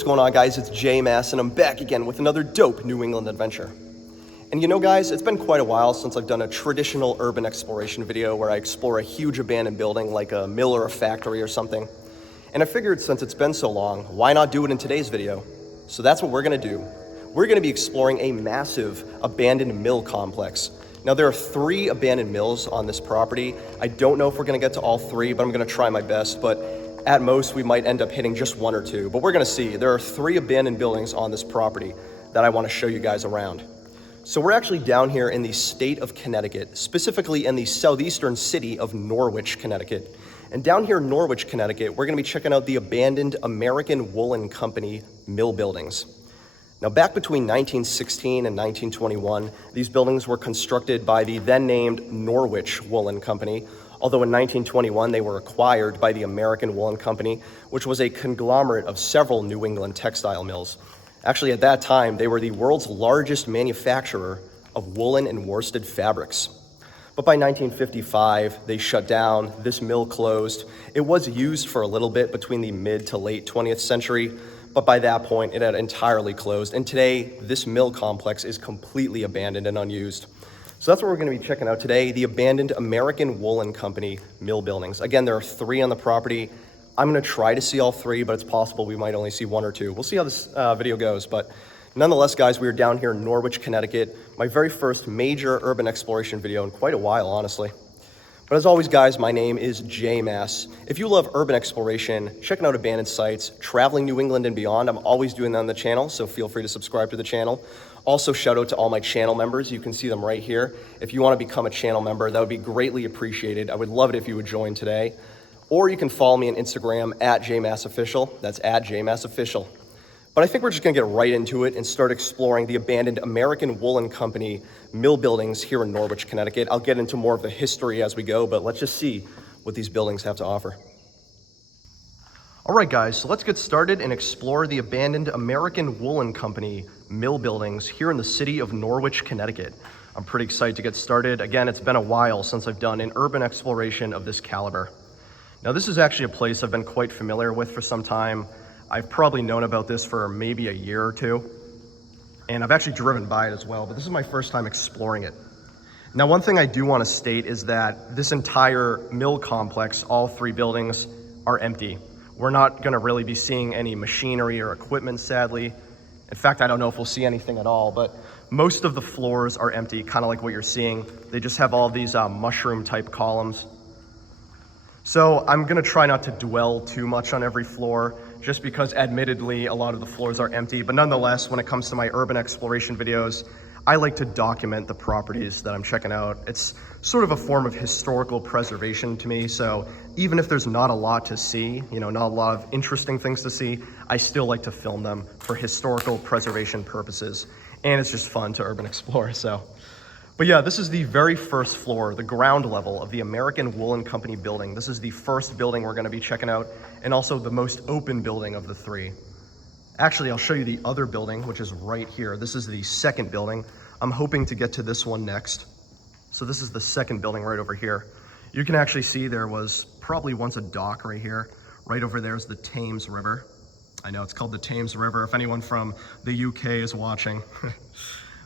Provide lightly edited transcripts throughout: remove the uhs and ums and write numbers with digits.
what's going on, guys? It's J-Mass, and I'm back again with another dope New England adventure. And you know, guys, it's been quite a while since I've done a traditional urban exploration video where I explore a huge abandoned building like a mill or a factory or something. And I figured since it's been so long, why not do it in today's video? So that's what we're gonna do. We're gonna be exploring a massive abandoned mill complex. Now, there are 3 abandoned mills on this property. I don't know if we're gonna get to all 3, but I'm gonna try my best. But at most, we might end up hitting just 1 or 2. But we're gonna see. There are 3 abandoned buildings on this property that I wanna show you guys around. So we're actually down here in the state of Connecticut, specifically in the southeastern city of Norwich, Connecticut. And down here in Norwich, Connecticut, we're gonna be checking out the abandoned American Woolen Company mill buildings. Now, back between 1916 and 1921, these buildings were constructed by the then named Norwich Woolen Company, although in 1921 they were acquired by the American Woolen Company, which was a conglomerate of several New England textile mills. Actually, at that time, they were the world's largest manufacturer of woolen and worsted fabrics. But by 1955, they shut down, this mill closed. It was used for a little bit between the mid to late 20th century, but by that point, it had entirely closed. And today, this mill complex is completely abandoned and unused. So that's what we're gonna be checking out today, the abandoned American Woolen Company mill buildings. Again, there are 3 on the property. I'm gonna try to see all 3, but it's possible we might only see 1 or 2. We'll see how this video goes. But nonetheless, guys, we are down here in Norwich, Connecticut, my very first major urban exploration video in quite a while, honestly. But as always, guys, my name is J-Mass. If you love urban exploration, checking out abandoned sites, traveling New England and beyond, I'm always doing that on the channel, so feel free to subscribe to the channel. Also, shout out to all my channel members. You can see them right here. If you want to become a channel member, that would be greatly appreciated. I would love it if you would join today. Or you can follow me on Instagram at JMassOfficial. That's at JMassOfficial. But I think we're just gonna get right into it and start exploring the abandoned American Woolen Company mill buildings here in Norwich, Connecticut. I'll get into more of the history as we go, but let's just see what these buildings have to offer. All right, guys, so let's get started and explore the abandoned American Woolen Company mill buildings here in the city of Norwich, Connecticut. I'm pretty excited to get started. Again, it's been a while since I've done an urban exploration of this caliber. Now, this is actually a place I've been quite familiar with for some time. I've probably known about this for maybe a year or 2, and I've actually driven by it as well, but this is my first time exploring it. Now, one thing I do want to state is that this entire mill complex, all 3 buildings, are empty. We're not going to really be seeing any machinery or equipment, sadly. In fact, I don't know if we'll see anything at all, but most of the floors are empty, kind of like what you're seeing. They just have all these mushroom-type columns. So I'm going to try not to dwell too much on every floor, just because admittedly a lot of the floors are empty, but nonetheless, when it comes to my urban exploration videos, I like to document the properties that I'm checking out. It's sort of a form of historical preservation to me, so even if there's not a lot to see, not a lot of interesting things to see, I still like to film them for historical preservation purposes, and it's just fun to urban explore, so. But yeah, this is the very first floor, the ground level of the American Woolen Company building. This is the first building we're gonna be checking out, and also the most open building of the 3. Actually, I'll show you the other building, which is right here. This is the second building. I'm hoping to get to this one next. So this is the second building right over here. You can actually see there was probably once a dock right here. Right over there is the Thames River. I know it's called the Thames River if anyone from the UK is watching.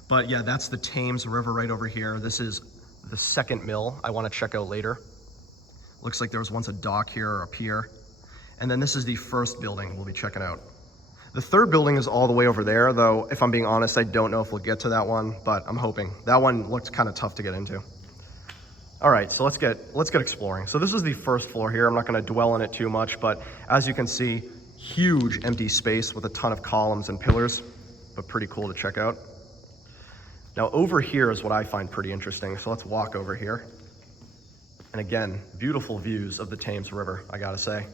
But yeah, that's the Thames River right over here. This is the second mill I want to check out later. Looks like there was once a dock here or a pier. And then this is the first building we'll be checking out. The third building is all the way over there, though if I'm being honest, I don't know if we'll get to that one, but I'm hoping. That one looks kind of tough to get into. All right, so let's get exploring. So this is the first floor here. I'm not going to dwell on it too much, but as you can see, huge empty space with a ton of columns and pillars, but pretty cool to check out. Now, over here is what I find pretty interesting, so let's walk over here. And again, beautiful views of the Thames River, I gotta say.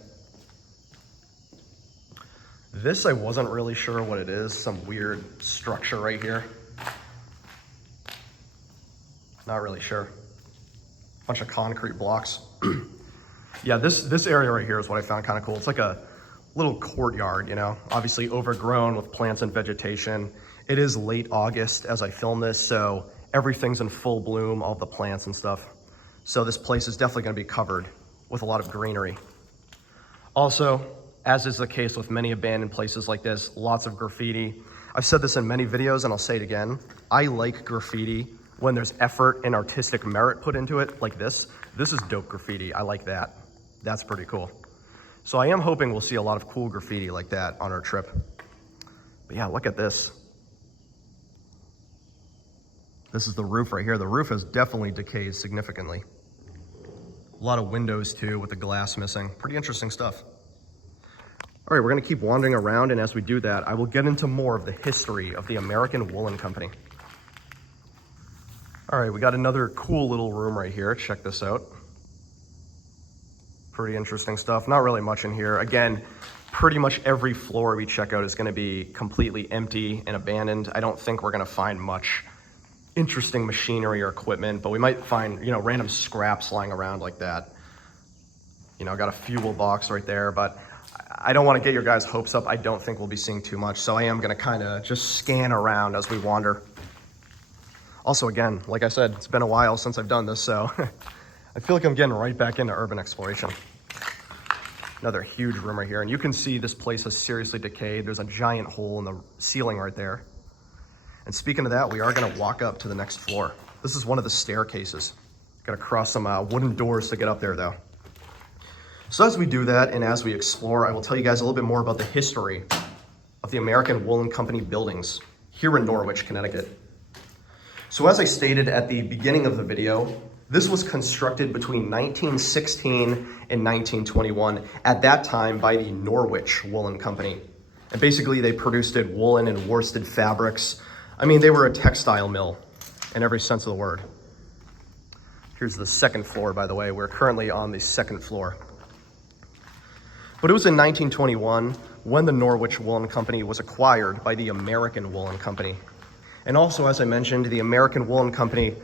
This, I wasn't really sure what it is, some weird structure right here. Not really sure. Bunch of concrete blocks. Yeah, this area right here is what I found kind of cool. It's like a little courtyard, obviously overgrown with plants and vegetation. It is late August as I film this, so everything's in full bloom, all the plants and stuff. So this place is definitely going to be covered with a lot of greenery. Also, As is the case with many abandoned places like this, lots of graffiti. I've said this in many videos and I'll say it again. I like graffiti when there's effort and artistic merit put into it, like this. This is dope graffiti, I like that. That's pretty cool. So I am hoping we'll see a lot of cool graffiti like that on our trip. But yeah, look at this. This is the roof right here. The roof has definitely decayed significantly. A lot of windows too with the glass missing. Pretty interesting stuff. All right, we're gonna keep wandering around, and as we do that, I will get into more of the history of the American Woolen Company. All right, we got another cool little room right here. Check this out. Pretty interesting stuff. Not really much in here. Again, pretty much every floor we check out is gonna be completely empty and abandoned. I don't think we're gonna find much interesting machinery or equipment, but we might find, random scraps lying around like that. I got a fuel box right there, but I don't want to get your guys' hopes up. I don't think we'll be seeing too much, so I am going to kind of just scan around as we wander. Also, again, like I said, it's been a while since I've done this, so I feel like I'm getting right back into urban exploration. Another huge room right here, and you can see this place has seriously decayed. There's a giant hole in the ceiling right there. And speaking of that, we are going to walk up to the next floor. This is one of the staircases. Got to cross some wooden doors to get up there, though. So as we do that and as we explore, I will tell you guys a little bit more about the history of the American Woolen Company buildings here in Norwich, Connecticut. So as I stated at the beginning of the video, this was constructed between 1916 and 1921, at that time by the Norwich Woolen Company. And basically they produced woolen and worsted fabrics. I mean, they were a textile mill in every sense of the word. Here's the second floor, by the way. We're currently on the second floor. But it was in 1921 when the Norwich Woolen Company was acquired by the American Woolen Company. And also, as I mentioned, the American Woolen Company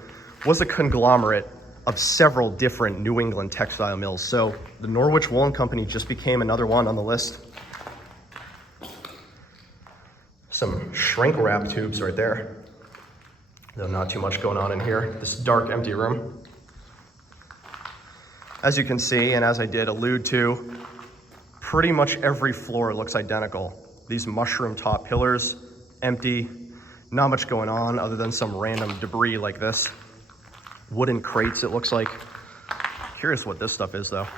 was a conglomerate of several different New England textile mills. So the Norwich Woolen Company just became another one on the list. Some shrink wrap tubes right there. Though not too much going on in here. This dark, empty room. As you can see, and as I did allude to, pretty much every floor looks identical. These mushroom top pillars, empty, not much going on other than some random debris like this. Wooden crates, it looks like. Curious what this stuff is though.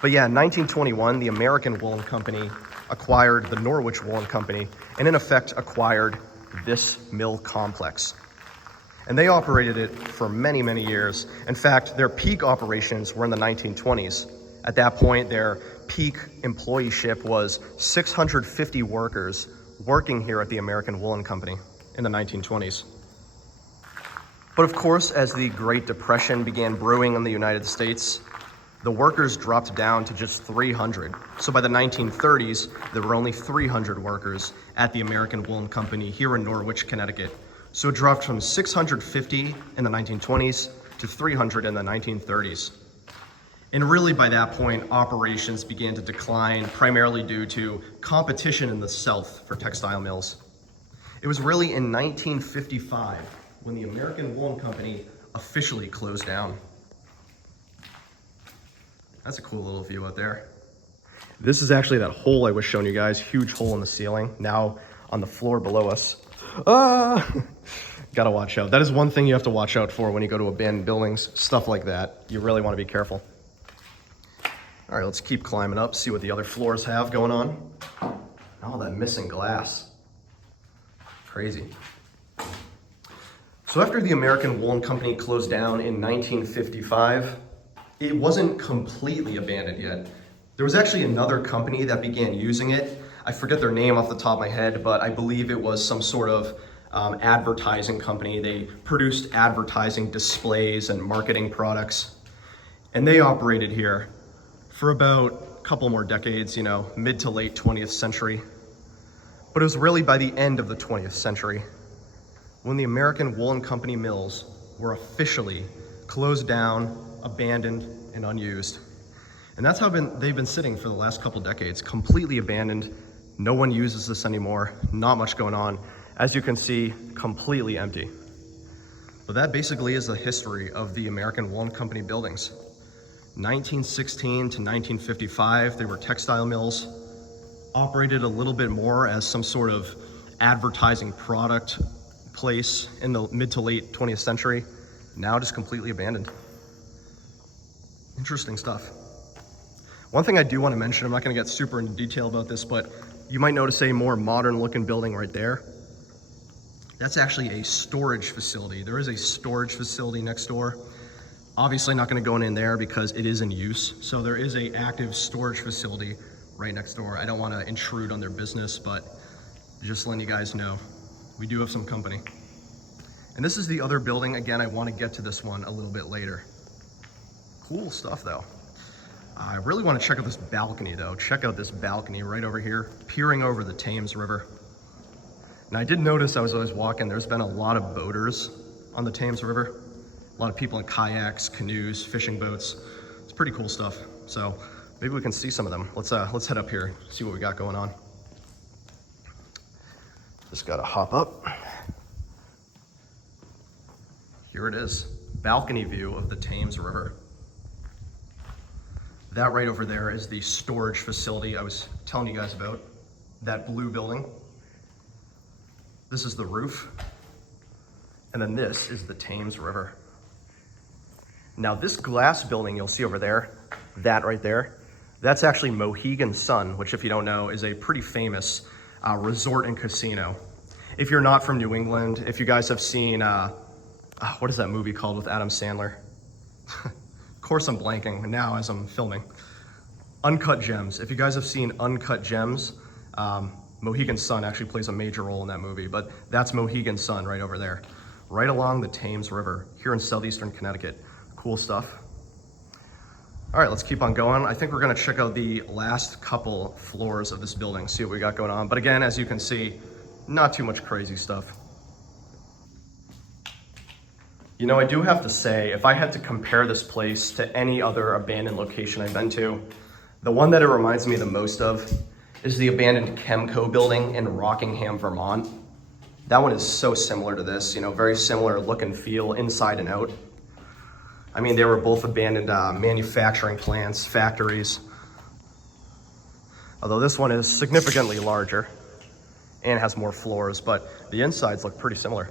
But yeah, in 1921, the American Woolen Company acquired the Norwich Woolen Company and in effect acquired this mill complex. And they operated it for many, many years. In fact, their peak operations were in the 1920s. At that point, their peak employeeship was 650 workers working here at the American Woolen Company in the 1920s. But of course, as the Great Depression began brewing in the United States, the workers dropped down to just 300. So by the 1930s, there were only 300 workers at the American Woolen Company here in Norwich, Connecticut. So it dropped from 650 in the 1920s to 300 in the 1930s. And really by that point, operations began to decline, primarily due to competition in the South for textile mills. It was really in 1955 when the American Woolen Company officially closed down. That's a cool little view out there. This is actually that hole I was showing you guys, huge hole in the ceiling, now on the floor below us. Gotta watch out. That is one thing you have to watch out for when you go to abandoned buildings, stuff like that. You really want to be careful. All right, let's keep climbing up, see what the other floors have going on. Oh, that missing glass. Crazy. So after the American Woolen Company closed down in 1955, it wasn't completely abandoned yet. There was actually another company that began using it. I forget their name off the top of my head, but I believe it was some sort of advertising company. They produced advertising displays and marketing products. And they operated here for about a couple more decades, mid to late 20th century. But it was really by the end of the 20th century when the American Woolen Company mills were officially closed down, abandoned, and unused. And that's how they've been sitting for the last couple decades, completely abandoned. No one uses this anymore, not much going on. As you can see, completely empty. But that basically is the history of the American Woolen Company buildings. 1916 to 1955, they were textile mills, operated a little bit more as some sort of advertising product place in the mid to late 20th century. Now just completely abandoned. Interesting stuff. One thing I do want to mention, I'm not going to get super into detail about this, but you might notice a more modern looking building right there. That's actually a storage facility. There is a storage facility next door. Obviously not going to go in there because it is in use. So there is an active storage facility right next door. I don't want to intrude on their business, but just letting you guys know, we do have some company. And this is the other building. Again, I want to get to this one a little bit later. Cool stuff though. I really want to check out this balcony though. Check out this balcony right over here, peering over the Thames River. And I did notice as I was walking, there's been a lot of boaters on the Thames River. A lot of people in kayaks, canoes, fishing boats. It's pretty cool stuff. So maybe we can see some of them. Let's head up here, see what we got going on. Just gotta hop up. Here it is, balcony view of the Thames River. That right over there is the storage facility I was telling you guys about, that blue building. This is the roof. And then this is the Thames River. Now this glass building you'll see over there, that right there, that's actually Mohegan Sun, which if you don't know, is a pretty famous resort and casino. If you're not from New England, if you guys have seen, what is that movie called with Adam Sandler? Of course I'm blanking now as I'm filming. Uncut Gems. If you guys have seen Uncut Gems, Mohegan Sun actually plays a major role in that movie, but that's Mohegan Sun right over there, right along the Thames River here in southeastern Connecticut. Cool stuff. All right, let's keep on going. I think we're gonna check out the last couple floors of this building, see what we got going on. But again, as you can see, not too much crazy stuff. You know, I do have to say, if I had to compare this place to any other abandoned location I've been to, the one that it reminds me the most of is the abandoned Chemco building in Rockingham, Vermont. That one is so similar to this, you know, very similar look and feel inside and out. I mean, they were both abandoned manufacturing plants, factories. Although this one is significantly larger and has more floors, but the insides look pretty similar.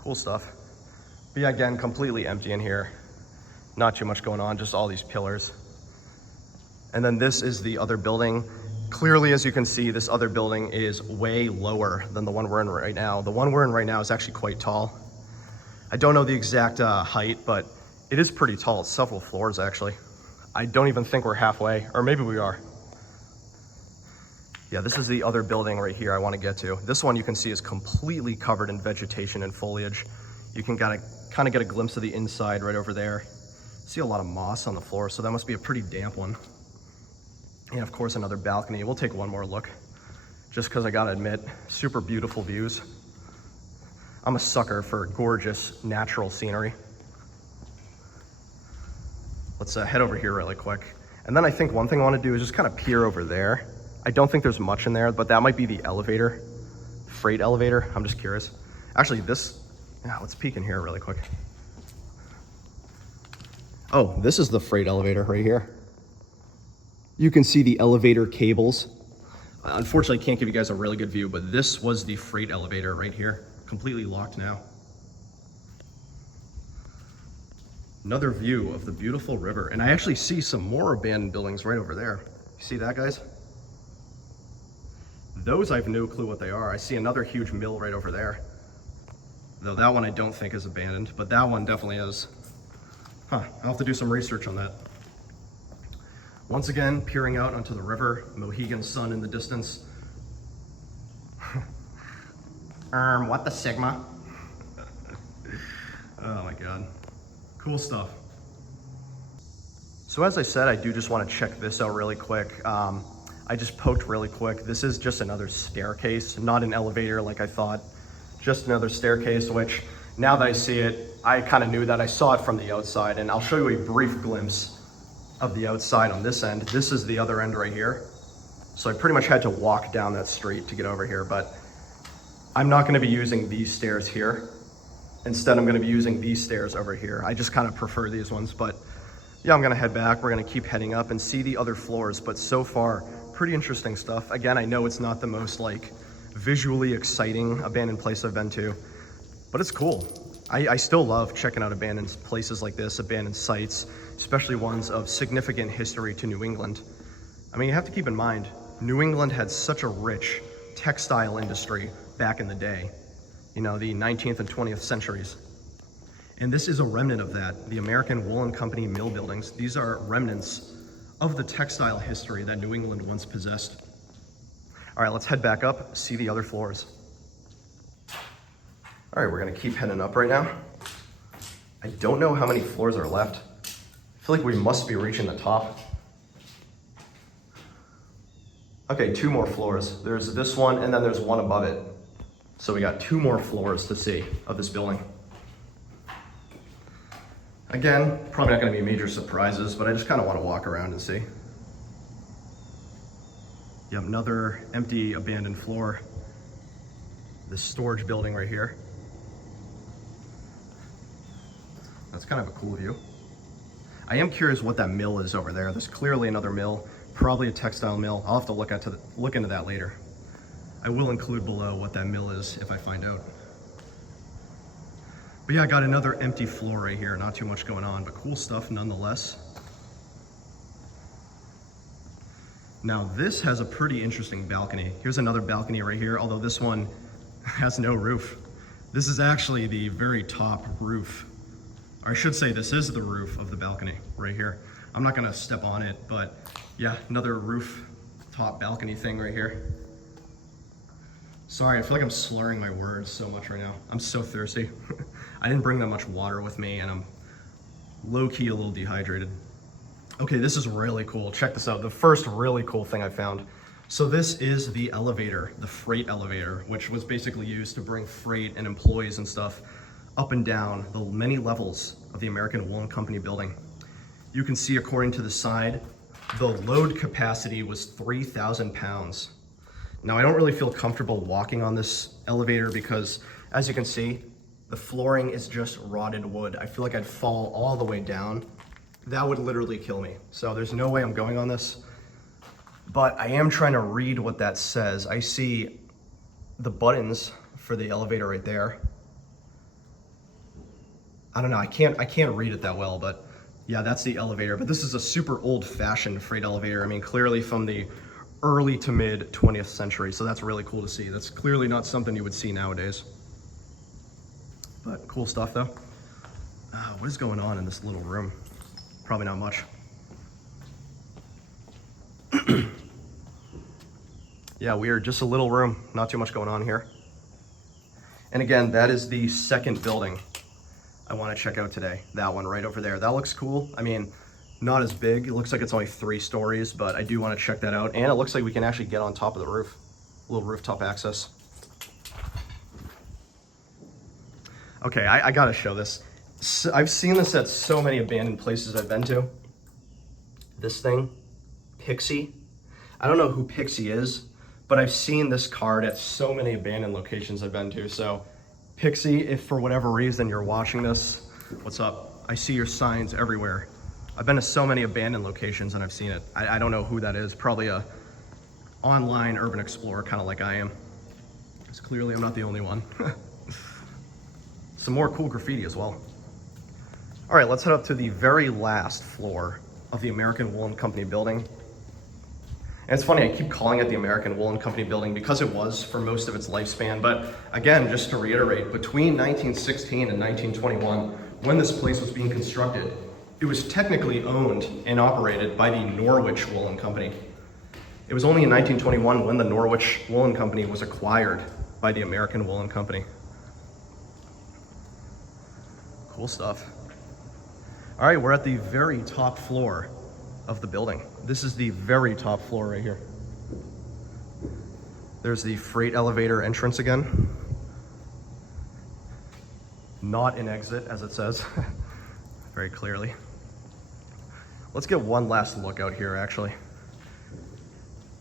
Cool stuff. But yeah, again, completely empty in here. Not too much going on, just all these pillars. And then this is the other building. Clearly, as you can see, this other building is way lower than the one we're in right now. The one we're in right now is actually quite tall. I don't know the exact height, but it is pretty tall. It's several floors, actually. I don't even think we're halfway, or maybe we are. Yeah, this is the other building right here I want to get to. This one you can see is completely covered in vegetation and foliage. You can kind of get a glimpse of the inside right over there. See a lot of moss on the floor, so that must be a pretty damp one. And of course, another balcony. We'll take one more look, just because I gotta admit, super beautiful views. I'm a sucker for gorgeous natural scenery. Let's head over here really quick. And then I think one thing I want to do is just kind of peer over there. I don't think there's much in there, but that might be the elevator, freight elevator. I'm just curious. Actually, let's peek in here really quick. Oh, this is the freight elevator right here. You can see the elevator cables. Unfortunately, I can't give you guys a really good view, but this was the freight elevator right here. Completely locked now. Another view of the beautiful river. And I actually see some more abandoned buildings right over there. You see that, guys? Those I have no clue what they are. I see another huge mill right over there. Though that one I don't think is abandoned, but that one definitely is. I'll have to do some research on that. Once again, peering out onto the river, Mohegan Sun in the distance. What the Sigma? Oh my God, cool stuff. So as I said, I do just want to check this out really quick. I just poked really quick. This is just another staircase, not an elevator like I thought. Just another staircase, which now that I see it, I kind of knew that. I saw it from the outside, and I'll show you a brief glimpse of the outside on this end. This is the other end right here. So I pretty much had to walk down that street to get over here, but I'm not going to be using these stairs here. Instead, I'm gonna be using these stairs over here. I just kind of prefer these ones, but yeah, I'm gonna head back. We're gonna keep heading up and see the other floors, but so far, pretty interesting stuff. Again, I know it's not the most like visually exciting abandoned place I've been to, but it's cool. I still love checking out abandoned places like this, abandoned sites, especially ones of significant history to New England. I mean, you have to keep in mind, New England had such a rich textile industry back in the day, you know, the 19th and 20th centuries. And this is a remnant of that, the American Woolen Company mill buildings. These are remnants of the textile history that New England once possessed. All right, let's head back up, see the other floors. All right, we're gonna keep heading up right now. I don't know how many floors are left. I feel like we must be reaching the top. Okay, 2 more floors. There's this one and then there's one above it. So we got 2 more floors to see of this building. Again, probably not gonna be major surprises, but I just kind of want to walk around and see. Yep, another empty abandoned floor. This storage building right here. That's kind of a cool view. I am curious what that mill is over there. There's clearly another mill, probably a textile mill. I'll have to look into that later. I will include below what that mill is if I find out. But yeah, I got another empty floor right here. Not too much going on, but cool stuff nonetheless. Now this has a pretty interesting balcony. Here's another balcony right here, although this one has no roof. This is actually the very top roof. Or I should say this is the roof of the balcony right here. I'm not gonna step on it, but yeah, another roof top balcony thing right here. Sorry, I feel like I'm slurring my words so much right now. I'm so thirsty. I didn't bring that much water with me and I'm low-key a little dehydrated. Okay, this is really cool. Check this out. The first really cool thing I found. So this is the elevator, the freight elevator, which was basically used to bring freight and employees and stuff up and down the many levels of the American Woolen Company building. You can see, according to the side, the load capacity was 3,000 pounds. Now, I don't really feel comfortable walking on this elevator because, as you can see, the flooring is just rotted wood. I feel like I'd fall all the way down. That would literally kill me. So there's no way I'm going on this. But I am trying to read what that says. I see the buttons for the elevator right there. I don't know, I can't read it that well, but yeah, that's the elevator. But this is a super old-fashioned freight elevator. I mean, clearly from the early to mid 20th century. So that's really cool to see. That's clearly not something you would see nowadays. But cool stuff though. What is going on in this little room? Probably not much. Yeah, weird, just a little room, not too much going on here. And again, that is the second building I want to check out today. That one right over there. That looks cool. I mean, not as big. It looks like it's only 3 stories, but I do want to check that out. And it looks like we can actually get on top of the roof. A little rooftop access. Okay, I gotta show this. So, I've seen this at so many abandoned places I've been to. This thing, Pixie. I don't know who Pixie is, but I've seen this card at so many abandoned locations I've been to. So Pixie, if for whatever reason you're watching this, what's up? I see your signs everywhere. I've been to so many abandoned locations and I've seen it. I don't know who that is. Probably a online urban explorer, kind of like I am. Because clearly I'm not the only one. Some more cool graffiti as well. All right, let's head up to the very last floor of the American Woolen Company building. And it's funny, I keep calling it the American Woolen Company building because it was for most of its lifespan. But again, just to reiterate, between 1916 and 1921, when this place was being constructed, it was technically owned and operated by the Norwich Woolen Company. It was only in 1921 when the Norwich Woolen Company was acquired by the American Woolen Company. Cool stuff. All right, we're at the very top floor of the building. This is the very top floor right here. There's the freight elevator entrance again. Not an exit, as it says, very clearly. Let's get one last look out here, actually.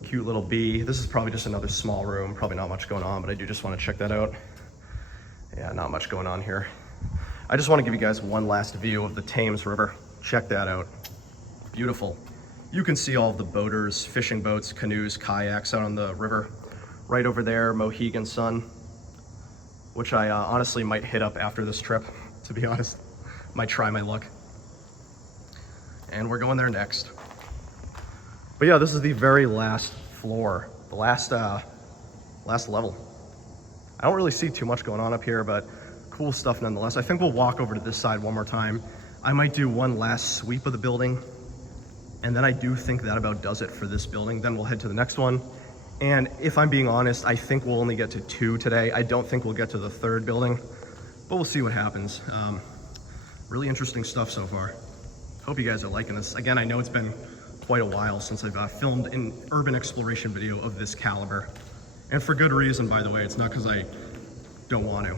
Cute little bee. This is probably just another small room, probably not much going on, but I do just want to check that out. Yeah, not much going on here. I just want to give you guys one last view of the Thames River. Check that out. Beautiful. You can see all of the boaters, fishing boats, canoes, kayaks out on the river. Right over there, Mohegan Sun, which I honestly might hit up after this trip, to be honest. Might try my luck. And we're going there next. But yeah, this is the very last floor, the last level. I don't really see too much going on up here, but cool stuff nonetheless. I think we'll walk over to this side one more time. I might do one last sweep of the building, and then I do think that about does it for this building. Then we'll head to the next one. And if I'm being honest, I think we'll only get to 2 today. I don't think we'll get to the 3rd building, but we'll see what happens. Really interesting stuff so far. Hope you guys are liking this. Again, I know it's been quite a while since I've filmed an urban exploration video of this caliber. And for good reason, by the way. It's not because I don't want to.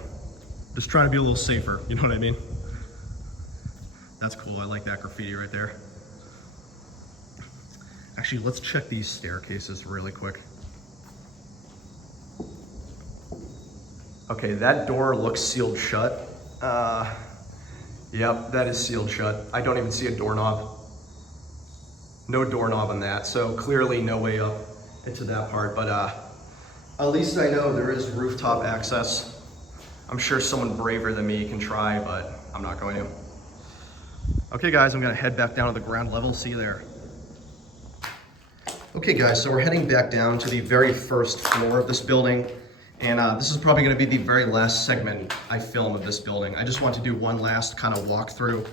Just trying to be a little safer, you know what I mean? That's cool, I like that graffiti right there. Actually, let's check these staircases really quick. Okay, that door looks sealed shut. Yep, that is sealed shut. I don't even see a doorknob. No doorknob on that, so clearly no way up into that part, but at least I know there is rooftop access. I'm sure someone braver than me can try, but I'm not going to. Okay guys, I'm gonna head back down to the ground level. See you there. Okay guys, so we're heading back down to the very first floor of this building. And this is probably gonna be the very last segment I film of this building. I just want to do one last kind of walkthrough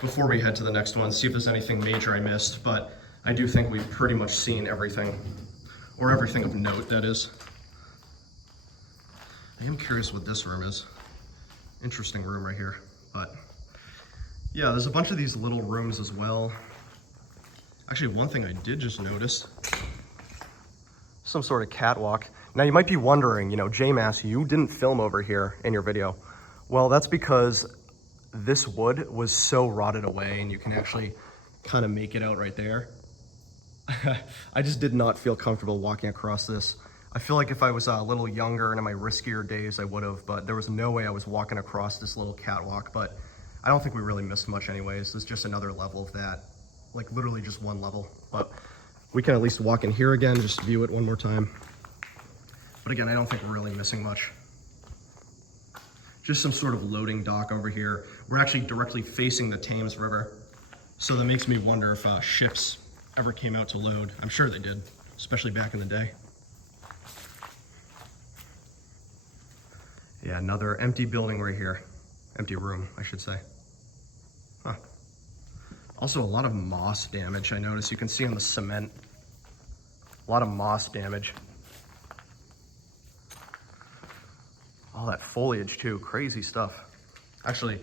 before we head to the next one, see if there's anything major I missed, but I do think we've pretty much seen everything, or everything of note, that is. I am curious what this room is. Interesting room right here, but yeah, there's a bunch of these little rooms as well. Actually, one thing I did just notice, some sort of catwalk. Now you might be wondering, you know, J-Mass, you didn't film over here in your video. Well, that's because this wood was so rotted away, and you can actually kind of make it out right there. I just did not feel comfortable walking across this. I feel like if I was a little younger and in my riskier days, I would have, but there was no way I was walking across this little catwalk. But I don't think we really missed much anyways. There's just another level of that, like literally just one level. But we can at least walk in here again, just view it one more time. But again, I don't think we're really missing much. Just some sort of loading dock over here. We're actually directly facing the Thames River. So that makes me wonder if ships ever came out to load. I'm sure they did, especially back in the day. Yeah, another empty building right here. Empty room, I should say. Huh. Also a lot of moss damage, I noticed. You can see on the cement. A lot of moss damage. All that foliage too, crazy stuff. Actually,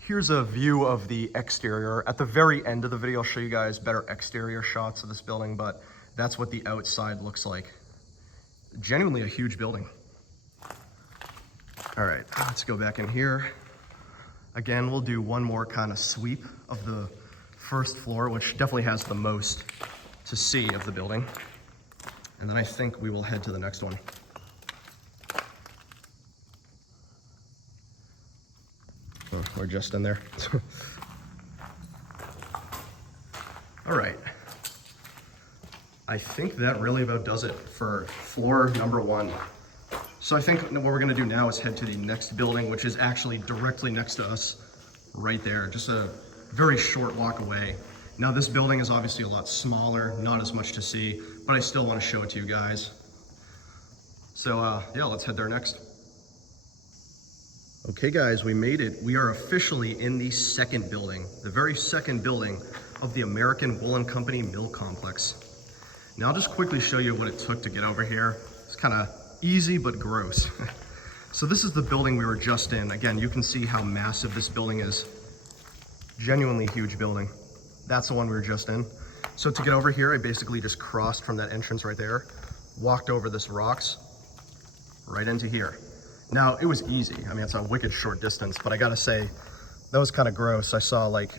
here's a view of the exterior. At the very end of the video, I'll show you guys better exterior shots of this building, but that's what the outside looks like. Genuinely a huge building. All right, let's go back in here. Again, we'll do one more kind of sweep of the first floor, which definitely has the most to see of the building. And then I think we will head to the next one. Oh, we're just in there. All right. I think that really about does it for floor number 1. So I think what we're gonna do now is head to the next building, which is actually directly next to us, right there, just a very short walk away. Now this building is obviously a lot smaller, not as much to see, but I still wanna show it to you guys. So yeah, let's head there next. Okay guys, we made it. We are officially in the second building, the very second building of the American Woolen Company mill complex. Now I'll just quickly show you what it took to get over here. It's kind of easy but gross. So this is the building we were just in. Again, you can see how massive this building is. Genuinely huge building. That's the one we were just in. So to get over here, I basically just crossed from that entrance right there, walked over this rocks, right into here. Now, it was easy. I mean, it's a wicked short distance, but I gotta say, that was kind of gross. I saw like,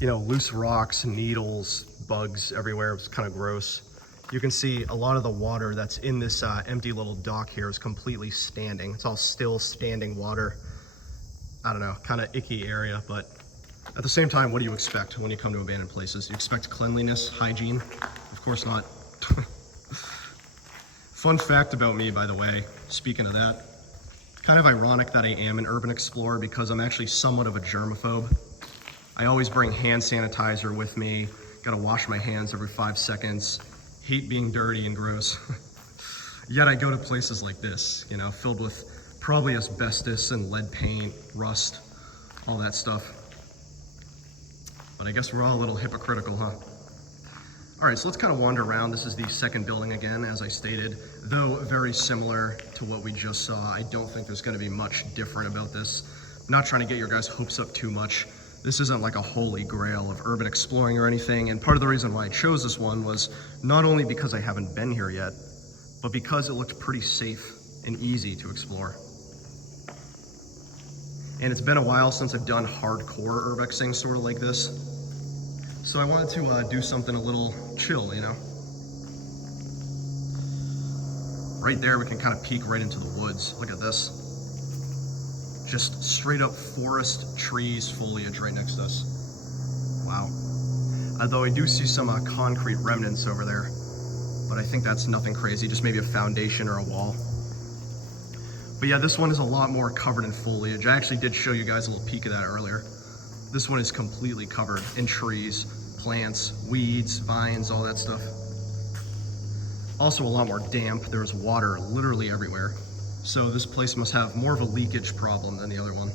you know, loose rocks, needles, bugs everywhere. It was kind of gross. You can see a lot of the water that's in this empty little dock here is completely standing. It's all still standing water. I don't know, kind of icky area, but at the same time, what do you expect when you come to abandoned places? You expect cleanliness, hygiene? Of course not. Fun fact about me, by the way, speaking of that, kind of ironic that I am an urban explorer because I'm actually somewhat of a germaphobe. I always bring hand sanitizer with me, gotta wash my hands every 5 seconds, hate being dirty and gross. Yet I go to places like this, you know, filled with probably asbestos and lead paint, rust, all that stuff. But I guess we're all a little hypocritical, huh? All right, so let's kind of wander around. This is the second building again, as I stated. Though very similar to what we just saw, I don't think there's gonna be much different about this. I'm not trying to get your guys' hopes up too much. This isn't like a holy grail of urban exploring or anything, and part of the reason why I chose this one was not only because I haven't been here yet, but because it looked pretty safe and easy to explore. And it's been a while since I've done hardcore urbexing sort of like this. So I wanted to do something a little chill, you know? Right there, we can kind of peek right into the woods. Look at this. Just straight up forest, trees, foliage right next to us. Wow. Although I do see some concrete remnants over there, but I think that's nothing crazy, just maybe a foundation or a wall. But yeah, this one is a lot more covered in foliage. I actually did show you guys a little peek of that earlier. This one is completely covered in trees, plants, weeds, vines, all that stuff. Also a lot more damp. There's water literally everywhere. So this place must have more of a leakage problem than the other one.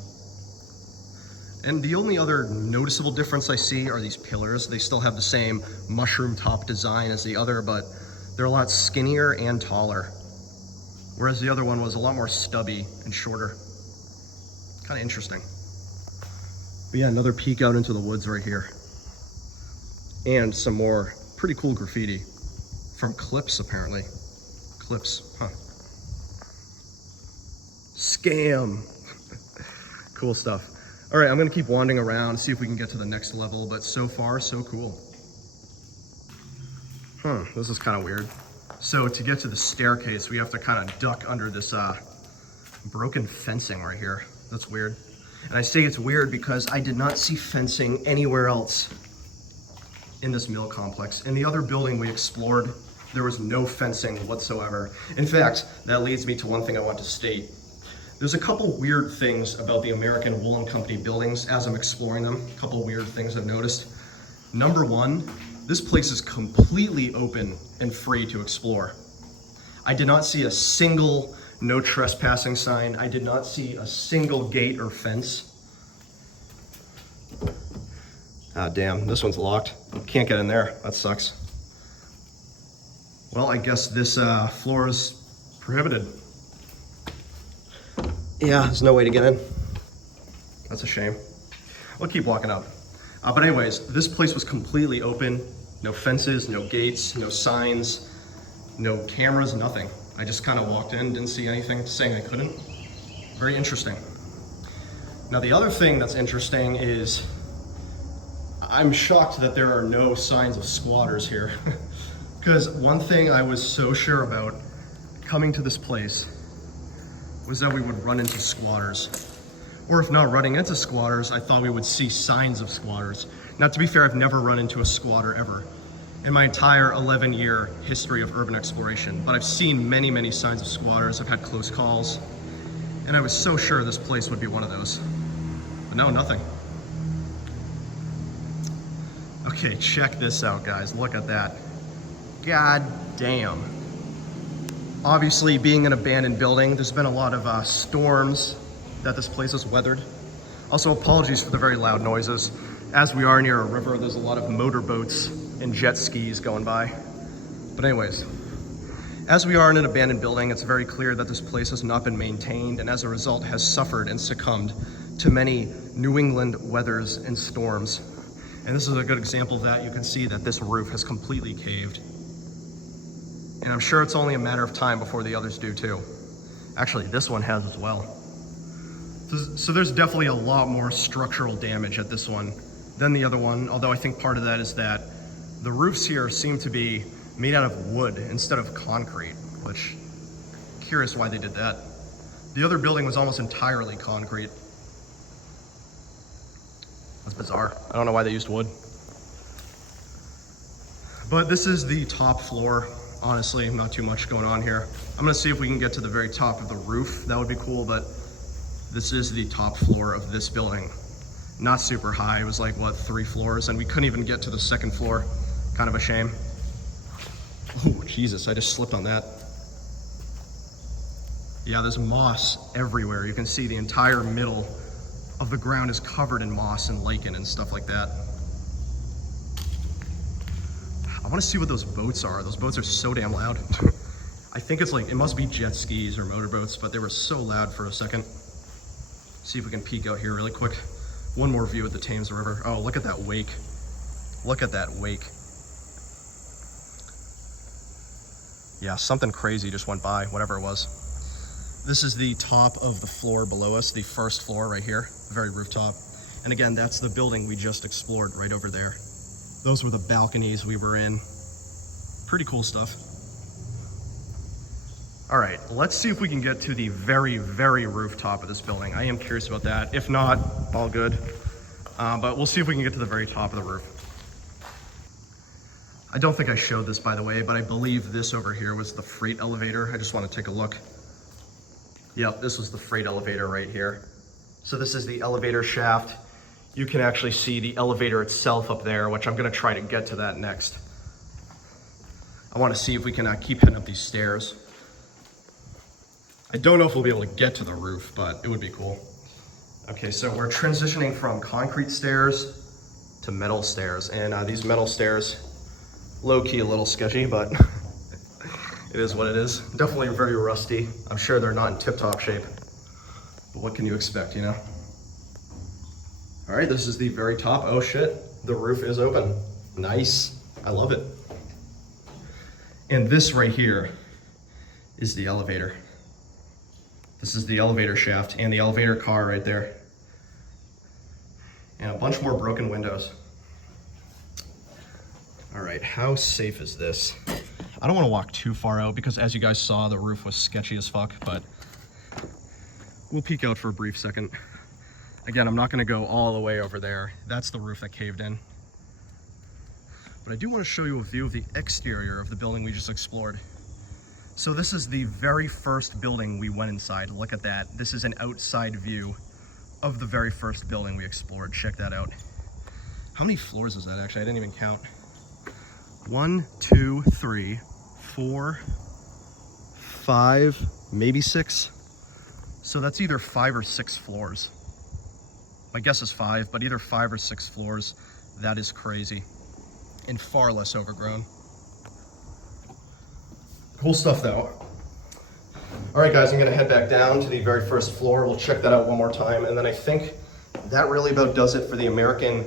And the only other noticeable difference I see are these pillars. They still have the same mushroom top design as the other, but they're a lot skinnier and taller. Whereas the other one was a lot more stubby and shorter. Kind of interesting. But yeah, another peek out into the woods right here. And some more pretty cool graffiti from clips, apparently. Clips, huh. Scam. Cool stuff. All right, I'm gonna keep wandering around, see if we can get to the next level, but so far, so cool. This is kind of weird. So to get to the staircase, we have to kind of duck under this broken fencing right here. That's weird. And I say it's weird because I did not see fencing anywhere else in this mill complex. In the other building we explored, there was no fencing whatsoever. In fact, that leads me to one thing I want to state. There's a couple weird things about the American Woolen Company buildings as I'm exploring them. A couple weird things I've noticed. Number one, this place is completely open and free to explore. I did not see a single no trespassing sign. I did not see a single gate or fence. Ah, damn, this one's locked. Can't get in there, that sucks. Well, I guess this floor is prohibited. Yeah, there's no way to get in. That's a shame. We'll keep walking up. But anyways, this place was completely open. No fences, no gates, no signs, no cameras, nothing. I just kind of walked in, didn't see anything saying I couldn't. Very interesting. Now the other thing that's interesting is I'm shocked that there are no signs of squatters here. Because one thing I was so sure about coming to this place was that we would run into squatters. Or if not running into squatters, I thought we would see signs of squatters. Now, to be fair, I've never run into a squatter ever in my entire 11-year history of urban exploration, but I've seen many, many signs of squatters. I've had close calls, and I was so sure this place would be one of those. But no, nothing. Okay, check this out, guys. Look at that. God damn. Obviously, being an abandoned building, there's been a lot of storms that this place has weathered. Also, apologies for the very loud noises. As we are near a river, there's a lot of motorboats and jet skis going by. But anyways, as we are in an abandoned building, it's very clear that this place has not been maintained and as a result has suffered and succumbed to many New England weathers and storms. And this is a good example of that. You can see that this roof has completely caved. And I'm sure it's only a matter of time before the others do too. Actually, this one has as well. So there's definitely a lot more structural damage at this one than the other one, although I think part of that is that the roofs here seem to be made out of wood instead of concrete, which, curious why they did that. The other building was almost entirely concrete. That's bizarre. I don't know why they used wood. But this is the top floor. Honestly, not too much going on here. I'm gonna see if we can get to the very top of the roof. That would be cool, but this is the top floor of this building. Not super high, it was like, what, 3 floors? And we couldn't even get to the 2nd floor. Kind of a shame. Oh, Jesus, I just slipped on that. Yeah, there's moss everywhere. You can see the entire middle of the ground is covered in moss and lichen and stuff like that. I want to see what those boats are. Those boats are so damn loud. I think it's like, it must be jet skis or motorboats, but they were so loud for a second. See if we can peek out here really quick. One more view of the Thames River. Oh, look at that wake. Look at that wake. Yeah, something crazy just went by, whatever it was. This is the top of the floor below us, the 1st floor right here, very rooftop. And again, that's the building we just explored right over there. Those were the balconies we were in. Pretty cool stuff. All right, let's see if we can get to the very, very rooftop of this building. I am curious about that. If not, all good. But we'll see if we can get to the very top of the roof. I don't think I showed this, by the way, but I believe this over here was the freight elevator. I just want to take a look. Yep, this was the freight elevator right here. So this is the elevator shaft. You can actually see the elevator itself up there, which I'm gonna try to get to that next. I wanna see if we can keep heading up these stairs. I don't know if we'll be able to get to the roof, but it would be cool. Okay, so we're transitioning from concrete stairs to metal stairs. And these metal stairs, low-key a little sketchy, but it is what it is. Definitely very rusty. I'm sure they're not in tip-top shape, but what can you expect, you know? All right, this is the very top. Oh shit, the roof is open. Nice, I love it. And this right here is the elevator. This is the elevator shaft and the elevator car right there. And a bunch more broken windows. All right, how safe is this? I don't wanna walk too far out because as you guys saw, the roof was sketchy as fuck, but we'll peek out for a brief second. Again, I'm not gonna go all the way over there. That's the roof that caved in. But I do wanna show you a view of the exterior of the building we just explored. So this is the very first building we went inside. Look at that. This is an outside view of the very first building we explored. Check that out. How many floors is that actually? I didn't even count. 1, 2, 3, 4, 5, maybe 6. So that's either 5 or 6 floors. My guess is 5, but either 5 or 6 floors. That is crazy and far less overgrown. Cool stuff though. All right guys, I'm gonna head back down to the very first floor. We'll check that out one more time. And then I think that really about does it for the American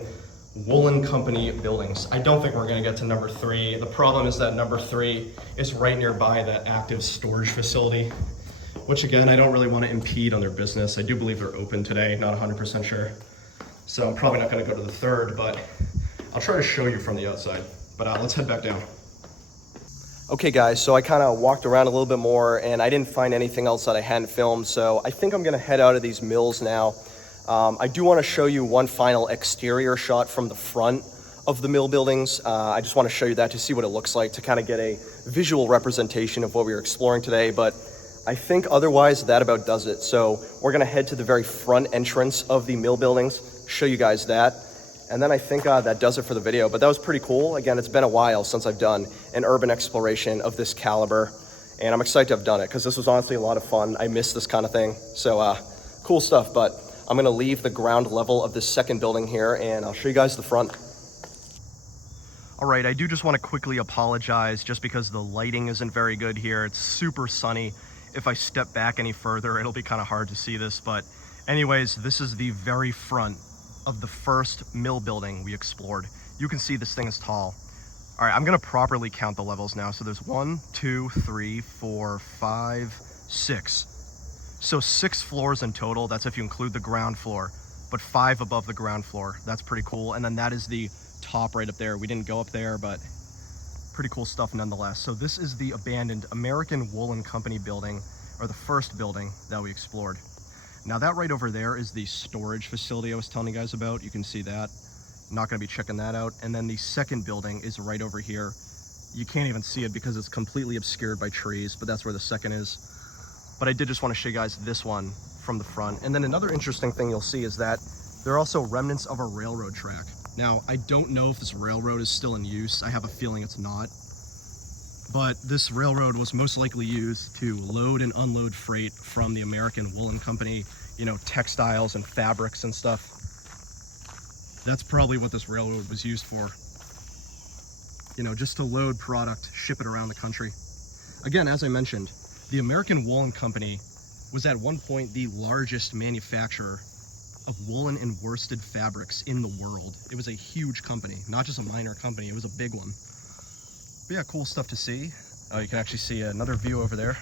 Woolen Company buildings. I don't think we're gonna get to number 3. The problem is that number 3 is right nearby that active storage facility, which again, I don't really want to impede on their business. I do believe they're open today, not 100% sure. So I'm probably not going to go to the 3rd, but I'll try to show you from the outside. But let's head back down. Okay guys, so I kind of walked around a little bit more and I didn't find anything else that I hadn't filmed. So I think I'm going to head out of these mills now. I do want to show you one final exterior shot from the front of the mill buildings. I just want to show you that to see what it looks like, to kind of get a visual representation of what we were exploring today. But I think otherwise that about does it. So we're gonna head to the very front entrance of the mill buildings, show you guys that. And then I think that does it for the video, but that was pretty cool. Again, it's been a while since I've done an urban exploration of this caliber, and I'm excited to have done it because this was honestly a lot of fun. I miss this kind of thing. So cool stuff, but I'm gonna leave the ground level of this second building here and I'll show you guys the front. All right, I do just wanna quickly apologize just because the lighting isn't very good here. It's super sunny. If I step back any further, it'll be kind of hard to see this, but anyways, this is the very front of the first mill building we explored. You can see this thing is tall. All right, I'm gonna properly count the levels now. So there's 1, 2, 3, 4, 5, 6. So 6 floors in total. That's if you include the ground floor, but 5 above the ground floor. That's pretty cool. And then that is the top right up there. We didn't go up there, but pretty cool stuff nonetheless. So this is the abandoned American Woolen Company building, or the first building that we explored. Now that right over there is the storage facility I was telling you guys about. You can see that. I'm not going to be checking that out. And then the second building is right over here. You can't even see it because it's completely obscured by trees, but that's where the second is. But I did just want to show you guys this one from the front. And then another interesting thing you'll see is that there are also remnants of a railroad track. Now, I don't know if this railroad is still in use. I have a feeling it's not. But this railroad was most likely used to load and unload freight from the American Woolen Company, you know, textiles and fabrics and stuff. That's probably what this railroad was used for. You know, just to load product, ship it around the country. Again, as I mentioned, the American Woolen Company was at one point the largest manufacturer of woolen and worsted fabrics in the world. It was a huge company, not just a minor company, it was a big one. But yeah, cool stuff to see. You can actually see another view over there.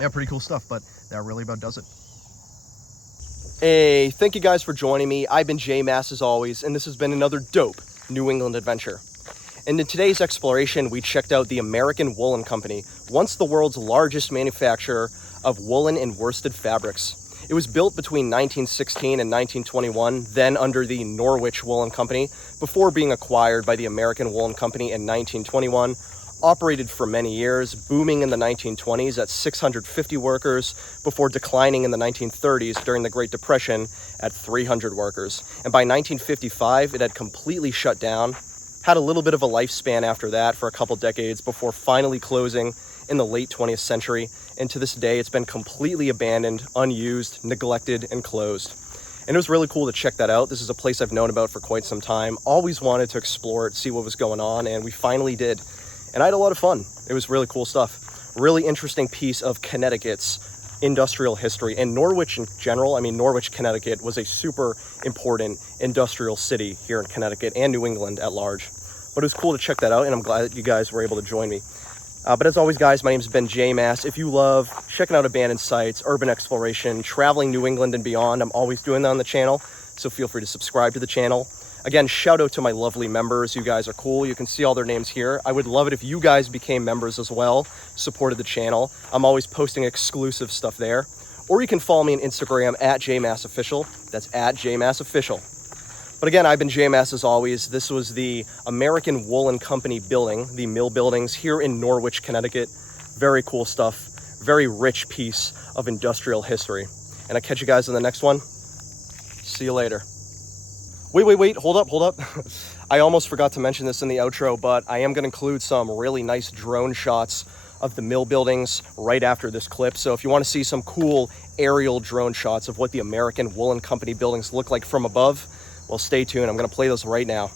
Yeah, pretty cool stuff, but that really about does it. Hey, thank you guys for joining me. I've been J Mass as always, and this has been another dope New England adventure. And in today's exploration, we checked out the American Woolen Company, once the world's largest manufacturer of woolen and worsted fabrics. It was built between 1916 and 1921, then under the Norwich Woolen Company, before being acquired by the American Woolen Company in 1921, operated for many years, booming in the 1920s at 650 workers, before declining in the 1930s during the Great Depression at 300 workers. And by 1955, it had completely shut down, had a little bit of a lifespan after that for a couple decades before finally closing in the late 20th century. And to this day, it's been completely abandoned, unused, neglected, and closed. And it was really cool to check that out. This is a place I've known about for quite some time. Always wanted to explore it, see what was going on, and we finally did. And I had a lot of fun. It was really cool stuff. Really interesting piece of Connecticut's industrial history, and Norwich in general. I mean, Norwich, Connecticut was a super important industrial city here in Connecticut and New England at large. But it was cool to check that out, and I'm glad that you guys were able to join me. But as always, guys, my name has been J Mass. If you love checking out abandoned sites, urban exploration, traveling New England and beyond, I'm always doing that on the channel, so feel free to subscribe to the channel. Again, shout out to my lovely members. You guys are cool. You can see all their names here. I would love it if you guys became members as well, supported the channel. I'm always posting exclusive stuff there. Or you can follow me on Instagram at JMassOfficial. That's at JMassOfficial. But again, I've been J Mass as always. This was the American Woolen Company building, the mill buildings here in Norwich, Connecticut. Very cool stuff. Very rich piece of industrial history. And I'll catch you guys in the next one. See you later. Wait, hold up. I almost forgot to mention this in the outro, but I am going to include some really nice drone shots of the mill buildings right after this clip. So if you want to see some cool aerial drone shots of what the American Woolen Company buildings look like from above, well, stay tuned. I'm going to play those right now.